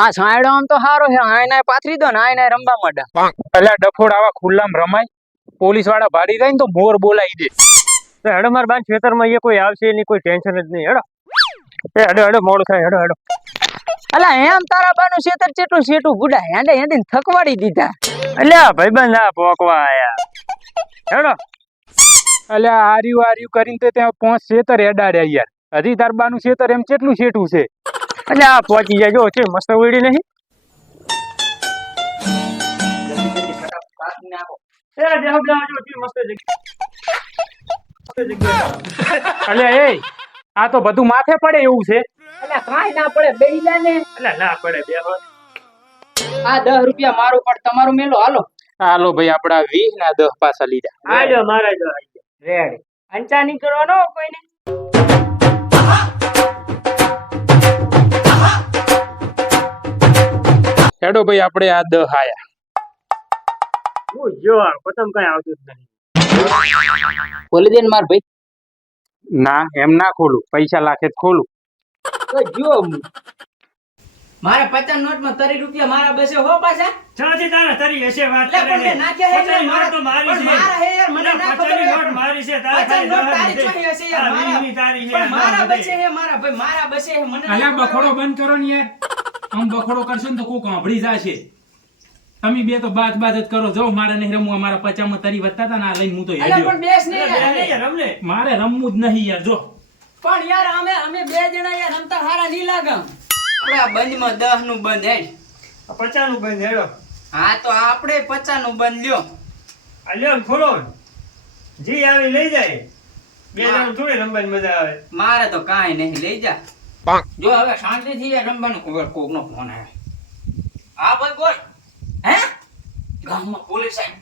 આ સાયડો આમ તો સારો છે, આને પાથરી દો ને આને રમવા માંડા. એટલે ડફોડ આવા ખુલ્લામાં રમાય, પોલીસ વાળા ભાડી જાય ને તો મોર બોલાવી દે. હેડો માર બાન ખેતરમાં એ કોઈ આવશે એની કોઈ ટેન્શન જ નહીં. હેડો હેડો મોડું થાય. હેડો અલા એમ તારા બાનું શેતર ચેટું શેટું ગુડા હેંડે હેંડીને થકવાડી દીધા. અલ્યા ભાઈબંધ આ પોકવા આયા. હેડો એટલે આર્યું કરીને તો ત્યાં 5 શેતર હેડાડ્યા યાર. હજી તાર બાનું શેતર એમ કેટલું શેઠું છે. એટલે આ પહોંચી જાય. જો છે મસ્ત ઉડી નહીં. અલ્યા એ આ તો બધું માથે પડે એવું છે. અલા કાઈ ના પડે બેહી જા ને. અલ્યા ના પડે બેહો. આ 10 રૂપિયા મારું પણ તમારું મેલો હાલો. હાલો ભાઈ આપડા 20 ના 10 પાછા લીધા. આજો મારા જો રેડી અંચા નહીં કરવાનો કોઈને. હેડો ભાઈ આપણે આ 10 આયા. હું જો પતંગ કઈ આવતું જ નહીં. ખોલી દે ને માર ભાઈ. ના એમ ના ખોલું, પૈસા લાખે જ ખોલું. તો જો મારા 50 નોટ માં 30 રૂપિયા મારા બસે હો પાછા. ચાથી તારા તરી હશે વાત લે કરે પણ છે. મેં નાખ્યા હે ને મારા તો મારી છે. મારા હે યાર મને ના ખબર. 50 નોટ મારી છે. તારા 50 નોટ તારી છે. ચોહી હશે યાર. આ મારા 20 ની તારી છે. પણ મારા બસે હે મારા ભાઈ મારા બસે હે મને ના અલ્યા ખબર. બખોડો બંધ કરો ને યાર. આમ બખોડો કરશો ને તો કોક સાંભળી જશે. તમે બે તો બાજ જ કરો. જો મારે નહીં રમવું, અમારા 50 માં તરી વધતા હતા ને આ લઈને હું તો અલા હેડ્યો. પણ બેસ ને અરે યાર. યાર રમ લે. મારે રમવું જ નહીં યાર. જો પણ યાર અમે બે જણા યાર રમતા હારા નહીં લાગમ. આપડા બંધમાં 10 નું બંધ હેડ. આ 50 નું બંધ હેડો. હા તો આપણે 50 નું બંધ લ્યો. આ લ્યો ને ખોલો. જી આવી લઈ જાય. બે જણ થોડી રમવાની મજા આવે. મારે તો કાંઈ નહીં લઈ જા. જો હવે શાંતિથી યાર રમવાનું. ખબર કોકનો ફોન આવે. હા ભાઈ બોલ. હે ગામમાં પોલીસ આવી.